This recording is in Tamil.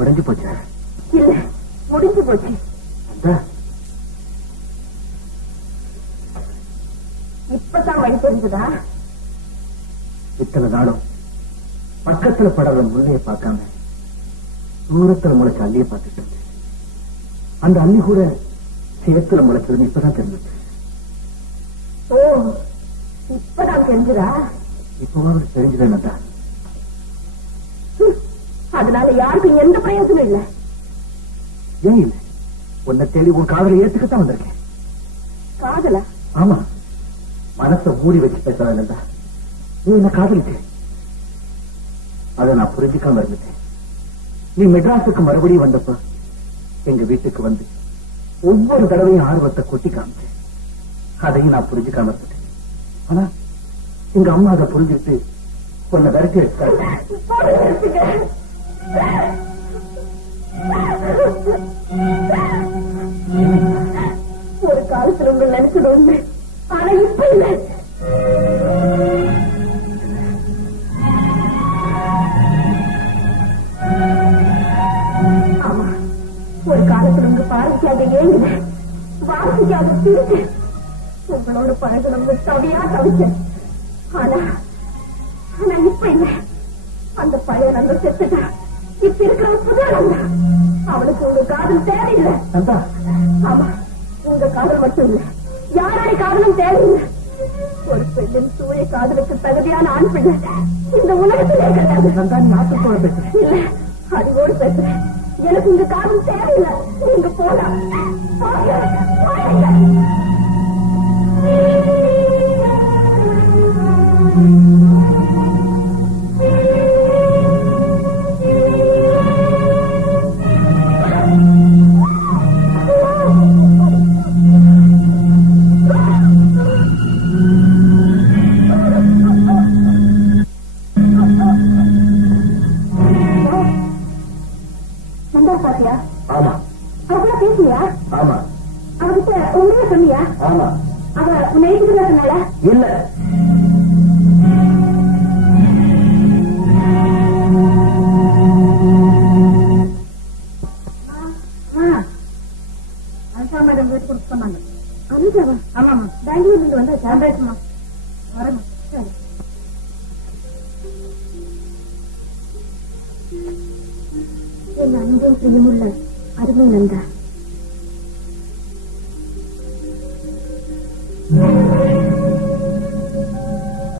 உடைஞ்சு போச்சா? இல்ல, முடிஞ்சு போச்சு. இப்பதான் வழி தெரிஞ்சதா? இத்தனை நாளும் பக்கத்துல படுற முள்ளைய பார்க்காம தூரத்துல முளைச்ச அள்ளிய பார்த்துட்டு இருந்தேன். அந்த அள்ளி கூட சேத்துல முளைச்சதுன்னு இப்பதான் தெரிஞ்சது. ஓ, இப்பதான் தெரிஞ்சதா? இப்பவாவது தெரிஞ்சதா? அதனால யாருக்கும் எந்த பிரயோசனம் இல்ல. ஏன் இல்ல? உன்னை தேடி உன் காதலை ஏத்துக்கத்தான் வந்திருக்கேன். காதலா? ஆமா, மனசை மூடி வச்சு பேசாதா? நீ என்ன காதலிச்ச, அதை நான் புரிஞ்சுக்காம இருந்துட்டேன். நீ மெட்ராஸுக்கு மறுபடியும் வந்தப்ப எங்க வீட்டுக்கு வந்து ஒவ்வொரு தடவையும் ஆர்வத்தை கொட்டி காமிச்சேன். அதையும் நான் புரிஞ்சுக்காம இருந்துட்டேன். ஆனா எங்க அம்மா அதை புரிஞ்சுட்டு உன்னை விரட்டி வச்சுட்டாங்க. ஒரு காலத்துல உங்களை நினைச்சது, ஆனா இப்ப இல்ல. ஆமா, ஒரு காலத்துல உங்க பார்வைக்காக ஏங்குது, வாசிக்காக பிரிச்சு உங்களோட பழகணும் தவியா தவிச்சேன். ஆனா இப்ப இல்ல. அந்த பழைய நல்ல செத்துட்டா. இப்ப இருக்கிற புதுதான். அவனுக்கு உங்க காதல் தேவையில்லை. ஆமா, உங்க காதல் மட்டும் இல்ல, யாருடைய காதலும் தேவையில்லை. ஒரு பெண்ணின் தூய காதலுக்கு தகுதியான ஆண் பிள்ளை இந்த உலகத்திலே கிடையாது. இல்ல, அறிவோடு பேசுறேன். எனக்கு உங்க காதல் தேவையில்லை. நீங்க போலாம். ஆமா. அவ பேசுறியா? ஆமா. அவகிட்ட உண்மையா சொன்னியா? ஆமா. அவ உன்னை சொன்னால? இல்ல. அனுஷா மேடம் வீட்டு கொடுத்து சொன்னாங்க. அனுஷாவா? ஆமாமா, பெங்களூர்ல இருந்து வந்தா சாம்பேசுமா. வரமா? சரி. என் அன்பும் பிரியமுள்ள அருமை நந்தா,